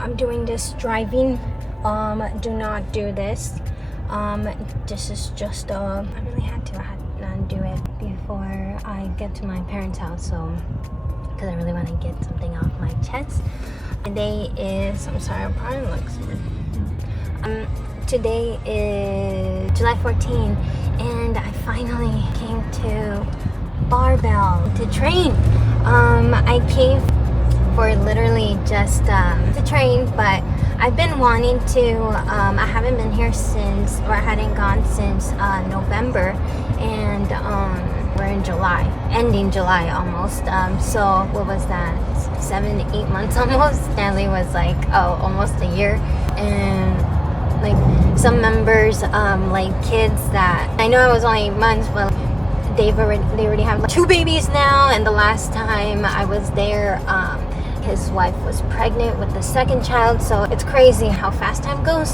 I'm doing this driving. Do not do this. This is just I really had to do it before I get to my parents' house, so because I really want to get something off my chest. Today is, I'm sorry, I probably look today is July 14, and I finally came to Barbell to train. I came for literally just to train, but I've been wanting to. I haven't been here since, or I hadn't gone since November, and we're in July, ending July almost. So what was that? 7 to 8 months almost. Stanley was like, oh, almost a year, and like some members, like kids that I know I was only 8 months, but they already have like 2 babies now. And the last time I was there, his wife was pregnant with the 2nd child, so it's crazy how fast time goes.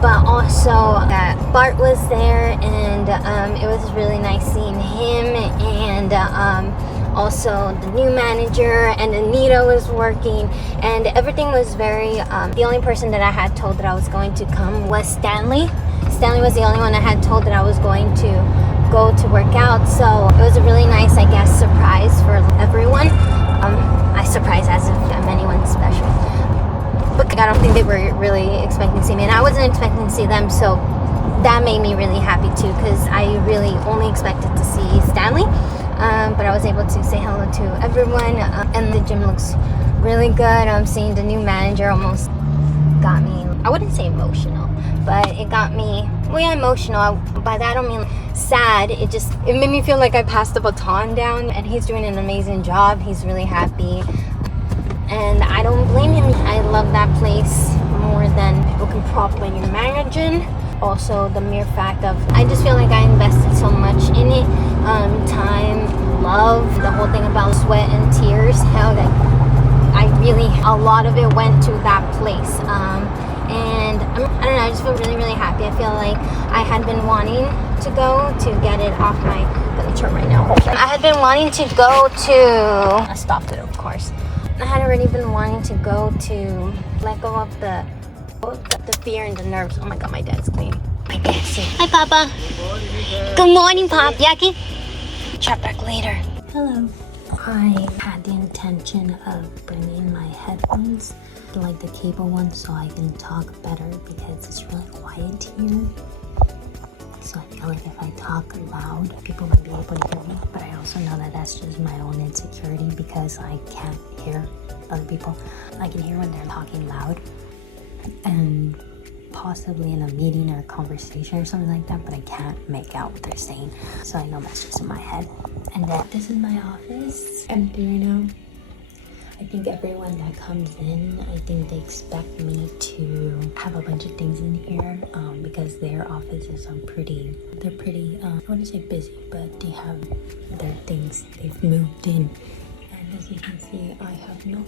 But also that Bart was there, and it was really nice seeing him, and also the new manager, and Anita was working, and everything was very the only person that I had told that I was going to come was Stanley. Stanley was the only one I had told that I was going to go to work out, so it was a really nice, I guess, surprise for everyone. I surprised as if I'm anyone special, but I don't think they were really expecting to see me, and I wasn't expecting to see them, so that made me really happy too, because I really only expected to see Stanley, but I was able to say hello to everyone, and the gym looks really good. Seeing the new manager almost got me, I wouldn't say emotional, but it got me, well, yeah, emotional. By that I don't mean sad. It made me feel like I passed the baton down, and he's doing an amazing job. He's really happy, and I don't blame him. I love that place more than people can probably imagine. Also, the mere fact of, I just feel like I invested so much in it, time, love, the whole thing about sweat and tears, how that a lot of it went to that place. And I don't know, I just feel really, really happy. I feel like I had been wanting to go to get it off my, let me turn right now. I had been wanting to go to, I stopped it, of course. I had already been wanting to go to let go of the fear and the nerves. Oh my God, my dad's cleaning. My dad's here. Hi, Papa. Good morning, Pop. Yaki. Chat back later. Hello. I had the intention of bringing my headphones, like the cable ones, so I can talk better because it's really quiet here. So I feel like if I talk loud, people might be able to hear me. But I also know that that's just my own insecurity because I can't hear other people. I can hear when they're talking loud, and possibly in a meeting or a conversation or something like that, but I can't make out what they're saying. So I know that's just in my head. And then this is my office, empty right now. I think everyone that comes in, I think they expect me to have a bunch of things in here, because their offices are pretty, I wouldn't say busy, but they have their things, they've moved in. And as you can see, I have not.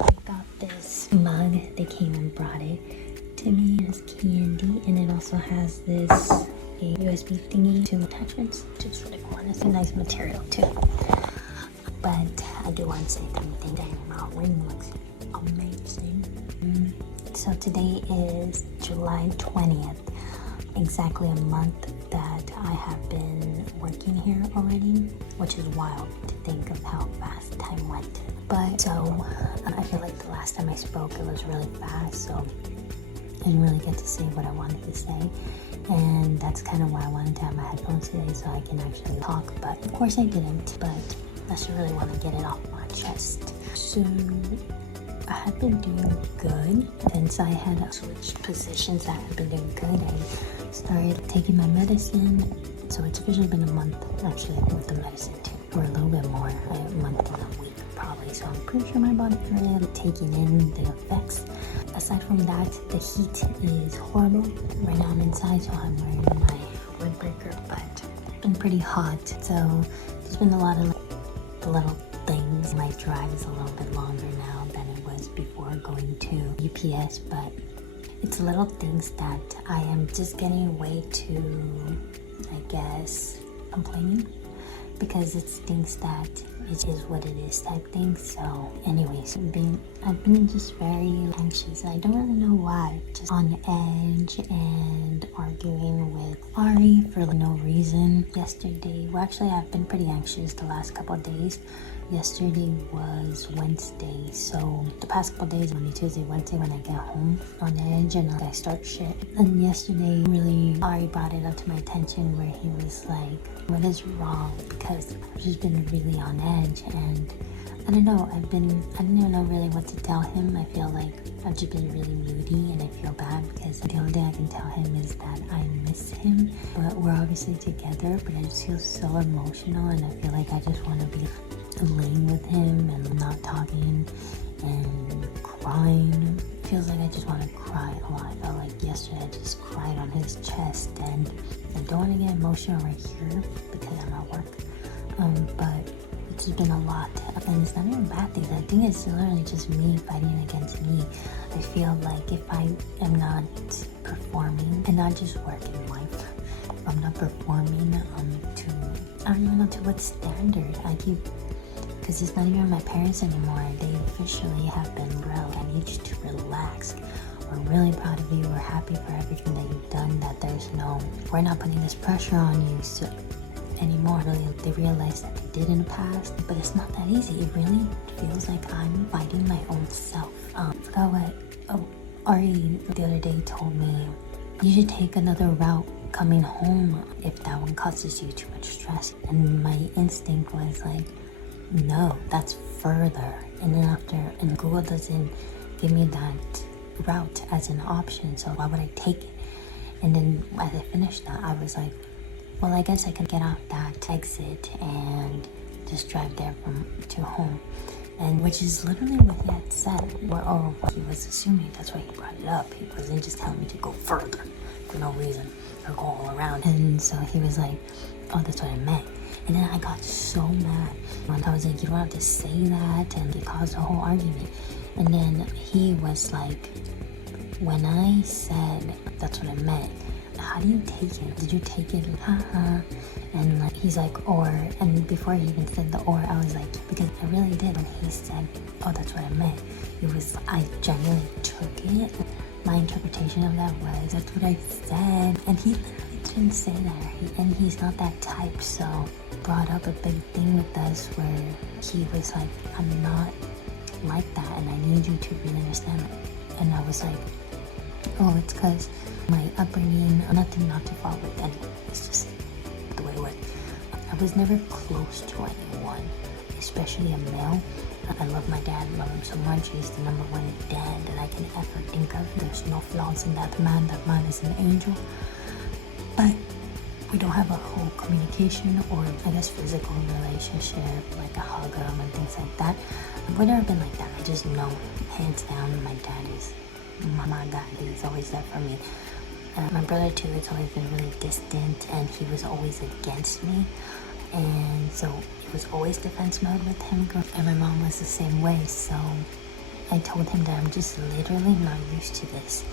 I got this mug, they came and brought it to me. It's candy, and it also has this a USB thingy to attachments, which is really cool, and it's a nice material too. But I do want to say something. My ring looks amazing. So today is July 20th, exactly a month that I have been working here already, which is wild to think of how fast time went. But so I feel like the last time I spoke, it was really fast, so I didn't really get to say what I wanted to say. And that's kind of why I wanted to have my headphones today, so I can actually talk. But of course I didn't, but I just really want to get it off my chest. So I have been doing good since I had switched positions. I have been doing good. I started taking my medicine, so it's officially been a month actually with the medicine too, or a little bit more, a month and a week probably. So I'm pretty sure my body's really taking in the effects. Aside from that, the heat is horrible. Right now I'm inside, so I'm wearing my windbreaker, but it's been pretty hot. So there's been a lot of the little things. My drive is a little bit longer now than it was before going to UPS, but it's little things that I am just getting way too, I guess, complaining. because it's things that it is what it is type thing. So anyways, I've been just very anxious. I don't really know why, just on edge and arguing with Ari for no reason. Yesterday, well actually I've been pretty anxious the last couple of days. Yesterday was Wednesday, so the past couple days, Monday, Tuesday, Wednesday, when I get home, on edge and I start shit. And yesterday, really, Ari brought it up to my attention where he was like, what is wrong? Because I've just been really on edge, and I don't know, I didn't even know really what to tell him. I feel like I've just been really moody, and I feel bad because the only thing I can tell him is that I miss him. But we're obviously together, but I just feel so emotional, and I feel like I just want to be laying with him and not talking and crying. Feels like I just want to cry a lot. I felt like yesterday I just cried on his chest, and I don't want to get emotional right here because I'm at work. But it's just been a lot, and it's not even bad things. I think it's literally just me fighting against me. I feel like if I am not performing, and not just work in life, if I'm not performing I don't even know to what standard. I keep, because it's not even my parents anymore. They officially have been broke. I need you to relax. We're really proud of you. We're happy for everything that you've done. That we're not putting this pressure on you anymore. Really, they realize that they did in the past, but it's not that easy. It really feels like I'm fighting my own self. I forgot what Ari the other day told me. You should take another route coming home if that one causes you too much stress. And my instinct was like, no, that's further. And then and Google doesn't give me that route as an option, so why would I take it? And then as I finished that, I was like, well, I guess I can get off that exit and just drive there to home. And which is literally what he had said, or what he was assuming. That's why he brought it up. He wasn't just telling me to go further for no reason or go all around. And so he was like, oh, that's what I meant. And then I got so mad when I was like, you don't have to say that, and it caused a whole argument. And then he was like, when I said that's what I meant, how do you take it? Did you take it? And like, he's like, or, and before he even said the or, I was like, because I really did. When he said, oh, that's what I meant, I genuinely took it. My interpretation of that was, that's what I said. And he literally didn't say that. And he's not that type, so brought up a big thing with us where he was like, I'm not like that, and I need you to really understand it. And I was like, oh, it's because my upbringing, nothing not to fault with anyone. It's just the way it was. I was never close to anyone, especially a male. I love my dad, love him so much. He's the number one dad that I can ever think of. There's no flaws in that man. That man is an angel. But we don't have a whole communication or, I guess, physical relationship, like a hug and things like that. We've never been like that. I just know, hands down, my dad is my guy. He's always there for me. My brother too, it's always been really distant, and he was always against me. And so it was always defense mode with him. And my mom was the same way. So I told him that I'm just literally not used to this.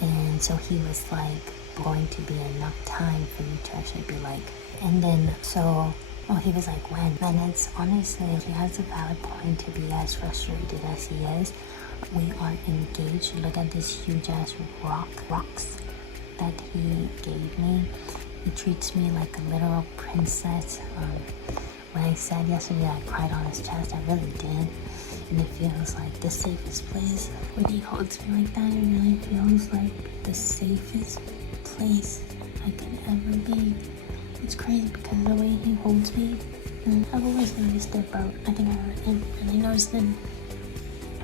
And so he was like, going to be enough time for you to actually be like, and then so he was like, when? And it's honestly, he has a valid point to be as frustrated as he is. We are engaged. Look at this huge ass rocks that he gave me. He treats me like a literal princess. When I said yesterday I cried on his chest, I really did. And it feels like the safest place. When he holds me like that, it really feels like the safest place I could ever be. It's crazy because the way he holds me, and I've always noticed it, but I think and I noticed it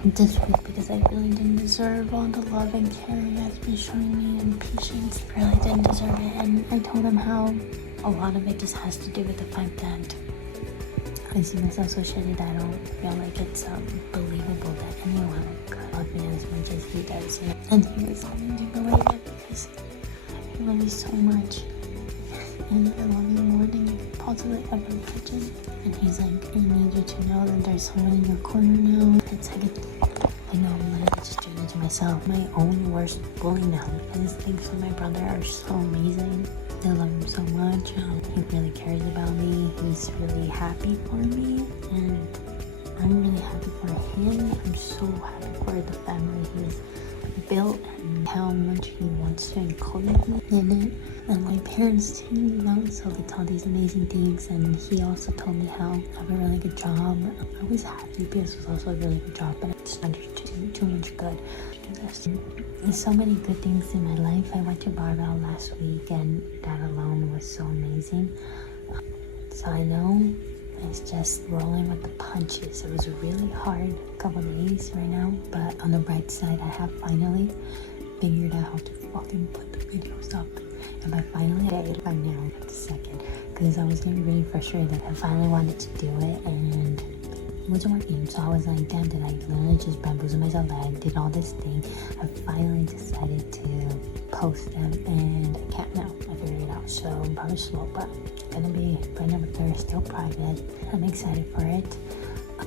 this week because I really didn't deserve all the love and care he has been showing me and patience. I really didn't deserve it, and I told him how a lot of it just has to do with the fact that I see myself so shitty that I don't feel like it's believable that anyone could love me as much as he does. And he was having to believe it because I love you so much, and I love you more than you could possibly ever imagine. And he's like, I need you to know that there's someone in your corner now. It's like, I know I'm literally just doing it to myself. My own worst bully now, because things from my brother are so amazing. still love him so much. He really cares about me. He's really happy for me, and I'm really happy for him. I'm so happy for the family he's built and how much he wants to include me in it. And my parents too, you know, so they tell these amazing things. And he also told me how I have a really good job. I was happy because it was also a really good job, but I just understood too much good. There's so many good things in my life. I went to BARBELL last week, and that alone was so amazing. So I know it's just rolling with the punches. It was a really hard couple days right now, but on the bright side, I have finally figured out how to fucking put the videos up. And by finally, I did it by now, at the second, because I was getting really frustrated. I finally wanted to do it, and it wasn't working. So I was like, damn, did I literally just bamboozle myself? I did all this thing. I finally decided to post them, and I can't now. I figured it out. So I'm probably slow, but gonna be right now, but they're still private. I'm excited for it.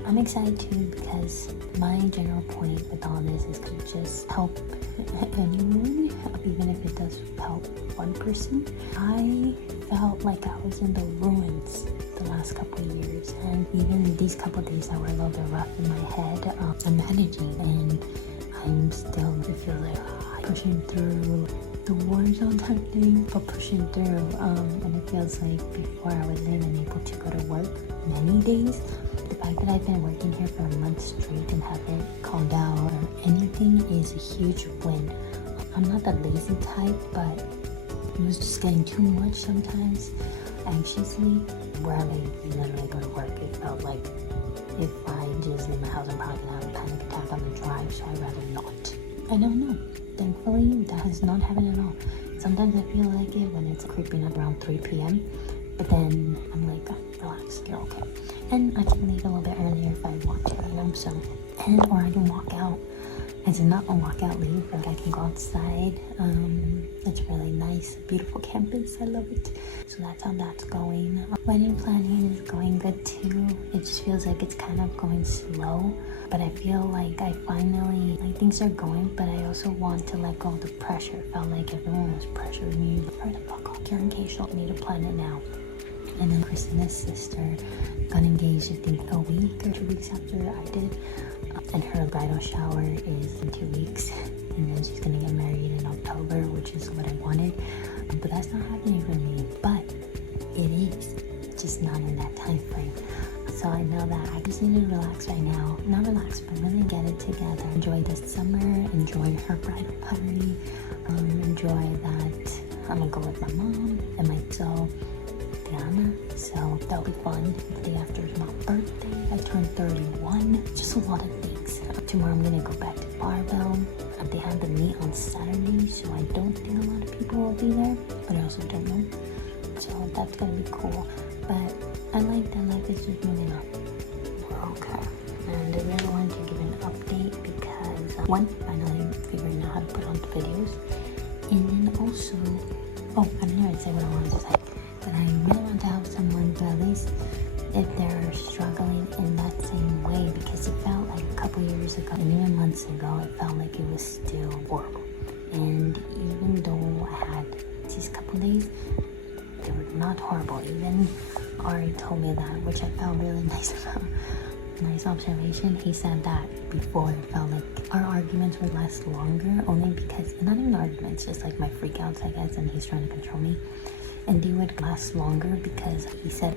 I'm excited too because my general point with all this is to just help anyone, even if it does help one person. I felt like I was in the ruins the last couple of years, and even these couple of days that were a little bit rough in my head, I'm managing, and I'm still, it feels like pushing through the war zone type thing, but pushing through, and it feels like before I wasn't even able to go to work many days. The fact that I've been working here for a month straight and haven't called out or anything is a huge win. I'm not the lazy type, but it was just getting too much sometimes, anxiously, where I literally go to work. It felt like if I just leave my house, I'm probably gonna have a panic attack on the drive, so I'd rather not. I don't know. Thankfully, that has not happened at all. Sometimes I feel like it when it's creeping up around 3 p.m. But then I'm like, relax, you're okay. And I can leave a little bit earlier if I want to, you know, so. Or I can walk out. As in not a walkout leave, like I can go outside. It's really nice, beautiful campus, I love it. So that's how that's going. Wedding planning is going good too. It just feels like it's kind of going slow, but I feel like I finally, like things are going, but I also want to let go of the pressure. It felt like everyone was pressuring me. Hurry the fuck up. Karen K showed me to plan it now. And then Christina's sister got engaged, I think a week or 2 weeks after I did. And her bridal shower is in 2 weeks. And then she's gonna get married in October, which is what I wanted. But that's not happening for me. But it is, just not in that time frame. So I know that I just need to relax right now. Not relax, but really get it together. Enjoy this summer, enjoy her bridal party. Enjoy that I'm gonna go with my mom and my so so that'll be fun. The day after is my birthday. I turned 31. Just a lot of things. Tomorrow I'm gonna go back to BARBELL. They have the meet on Saturday, so I don't think a lot of people will be there, but I also don't know. So that's gonna be cool. But I like that life is just moving on. We're okay. And I really wanted to give an update because one, finally figuring out how to put on the videos, and then also, oh, I didn't even say what I wanted to say. But I really want to help someone, but at least if they're struggling in that same way, because it felt like a couple years ago and even months ago, it felt like it was still horrible. And even though I had these couple days, they were not horrible. Even Ari told me that, which I felt really nice about. Nice observation. He said that before it felt like our arguments would last longer, only because, not even arguments, just like my freakouts, I guess, and he's trying to control me. And they would last longer because he said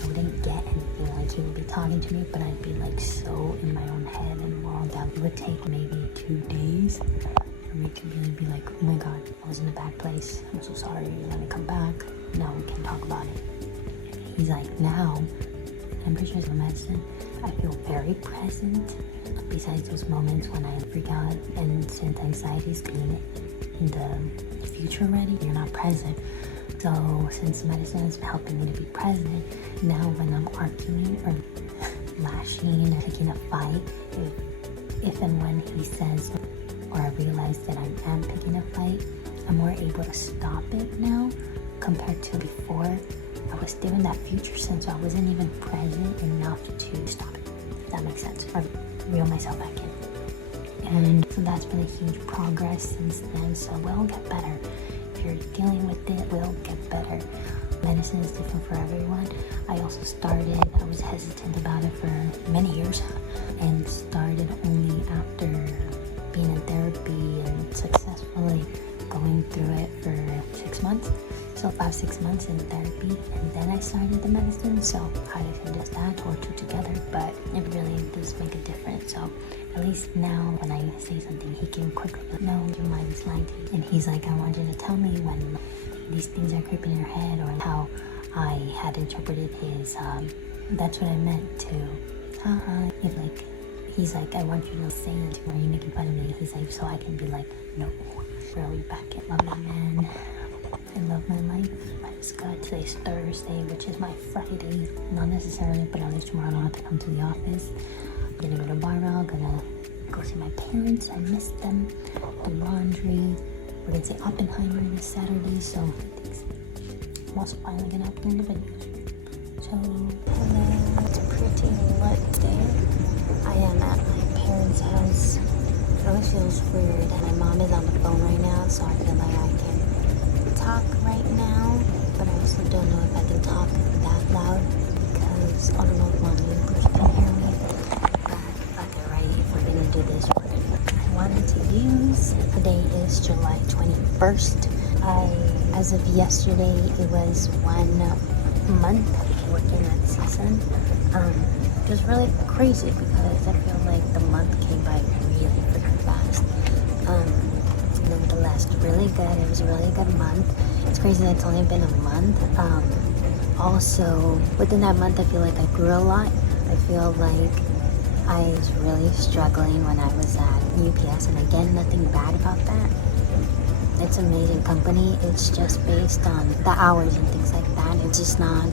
I wouldn't get anything. Like he would be talking to me, but I'd be like so in my own head and world that it would take maybe 2 days for me to really be like, oh my god, I was in a bad place. I'm so sorry. Let me come back. Now we can talk about it. He's like, now, I'm pretty sure it's medicine. I feel very present. Besides those moments when I freak out and since anxiety is being in the future already, you're not present. So since medicine is helping me to be present, now when I'm arguing or lashing or picking a fight, if and when he says or I realize that I am picking a fight, I'm more able to stop it now compared to before. I was still in that future sense, so I wasn't even present enough to stop it, if that makes sense, or reel myself back in. And so that's been a huge progress since then, so we'll get better. if you're dealing with it, will get better. Medicine is different for everyone. I was hesitant about it for many years and started only after being in therapy and successfully going through it for 6 months. So 5-6 months in therapy, and then I started the medicine. So I can just that or two together, but it really does make a difference. So at least now when I say something, he can quickly go, no, your mind's lying to you. And he's like, I want you to tell me when these things are creeping in your head, or how I had interpreted his, that's what I meant to, he's like, I want you to say it, are you making fun of me? He's like, so I can be like, no, throw you back in. Love that man. I love my life. It's good. Today's Thursday, which is my Friday. Not necessarily, but at least tomorrow I don't have to come to the office. I'm gonna go to BARBELL, gonna go see my parents. I miss them. Do laundry. We're gonna see Oppenheimer this Saturday, so I'm also finally gonna upload the videos. So, hello. It's a pretty wet day. I am at my parents' house. It always feels weird. My mom is on the phone right now, so I feel like I can talk right now, but I also don't know if I can talk that loud because I don't know if my neighbors can hear me. But fuck it, right? If we're gonna do this, we're gonna. I wanted to use, today is July 21st. As of yesterday, it was 1 month working at CSUN. It was really crazy because I feel like the month came by really freaking fast. Nevertheless, really good. It was a really good month. It's crazy that it's only been a month. Also, within that month, I feel like I grew a lot. I feel like I was really struggling when I was at UPS, and again, nothing bad about that. It's an amazing company. It's just based on the hours and things like that. It's just not,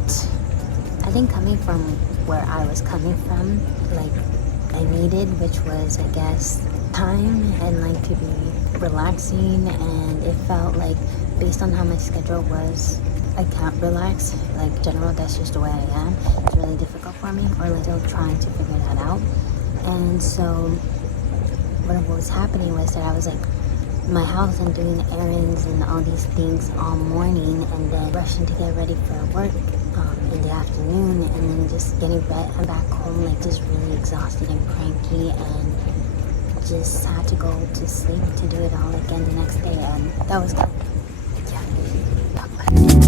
I think coming from where I was coming from, like I needed, which was, I guess, time and like to be relaxing, and it felt like based on how my schedule was, I can't relax. Like general, that's just the way I am. It's really difficult for me, or like still trying to figure that out. And so what was happening was that I was like my house and doing errands and all these things all morning, and then rushing to get ready for work in the afternoon, and then just getting back home like just really exhausted and cranky, and just had to go to sleep to do it all again the next day. And that was kind of, yeah.